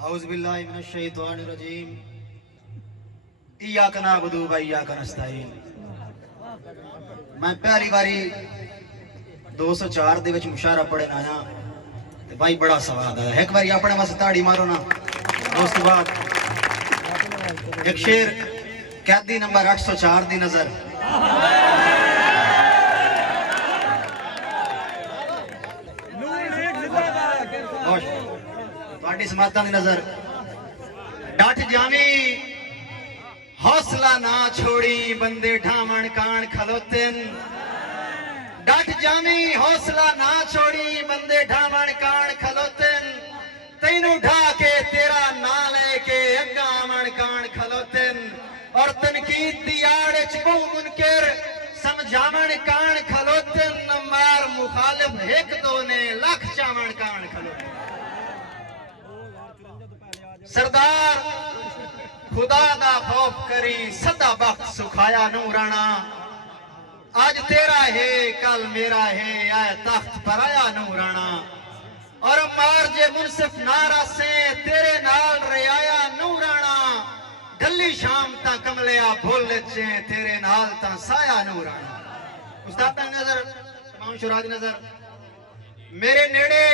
औज़ु बिल्लाहि मिनश शैतानिर रजीम। इय्याका नअबुदु व इय्याका नस्तईन। मैं पहली बारी 204 ਦੇ ਵਿੱਚ ਮੁਸ਼ਾਰਾ ਪੜਨ ਆਇਆ ਤੇ ਭਾਈ ਬੜਾ ਸਵਾਦ ਆਇਆ। ਇੱਕ ਵਾਰੀ ਆਪਣੇ ਵਾਸਤੇ ਤਾੜੀ ਮਾਰੋ ਨਾ। ਉਸ ਤੋਂ ਬਾਅਦ ਇੱਕ ਸ਼ੇਰ ਕੈਦੀ ਨੰਬਰ 804 ਦੀ ਨਜ਼ਰ। ਤੁਹਾਡੀ ਸਮਾਤਾਂ ਦੀ ਨਜ਼ਰ। ਡਟ ਜਾਵੀਂ हौसला ना छोड़ी बंदे ढामण कान खलोतेन। डट जावी हौसला ना छोड़ी बंदे ढामण कान खलोतेन। तैनू ढा के तेरा ना लेके अग्गा आमण कान खलोतेन। और तनकीद दी आड़ च बहु मुनकर समझावण कान खलोतेन। मार मुखालिफ एक दो ने लख चावण कान खलोतेन। सरदार खुदा दा खौफ करी सदा बख्त सुखाया नूराना। आज तेरा है कल मेरा है आए तख्त पर आया नूराना। और मार जे मुनसिफ नारा से तेरे नाल रियाया नूराना। ढली शाम ता कमलिया भुल चे तेरे नाल ता साया नूराना। उस्ताद नजर तमाम शुरा दी नजर। मेरे नेड़े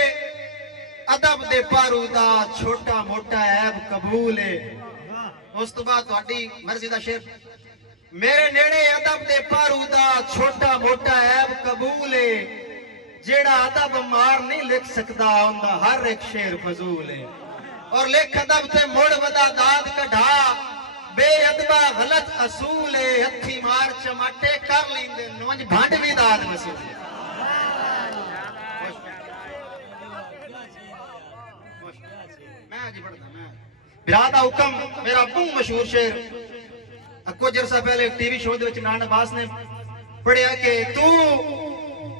अदब दे पारू दा छोटा मोटा ऐब कबूल है। उस तो बाद तुहाडी मर्जी दा शेर। मेरे नेड़े अदब दे पारू दा छोटा मोटा ऐब कबूल है। जेड़ा अदब मार नहीं लिख सकदा उंदा हर एक शेर फजूल है। और लिख अदब ते मुड़ वदा दाद कढ़ा बेअदबा गलत असूल है। हथी मार चमाटे कर लेंदे नवंज भंड भी दाद वसूल है। मैं जी पढ़दा मैं बिरादा हुक्म मेरा बहुत मशहूर शेर। कुछ अरसा पहले टीवी शो दे विच नान अब्बास ने पढ़िया कि तू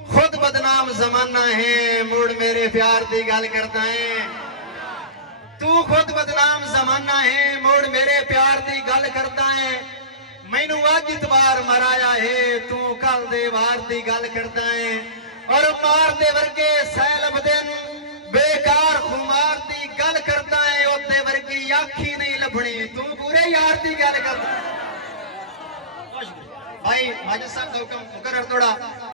खुद बदनाम जमाना है मुड़ मेरे प्यार दी गल करदा है। तू खुद बदनाम जमाना है मुड़ मेरे प्यार दी गल करदा है। मैनू अज इतबार मराया है तू कल दे वार दी गल करदा है। और मार दे वर्गे सैलब दिन बेकार खुमार दी गल करदा है। ओदे वर्गी आखी नहीं लभनी तू पूरे यार दी गल करदा। भाई माजिद साहब का हुक्म मुकर्रर थोड़ा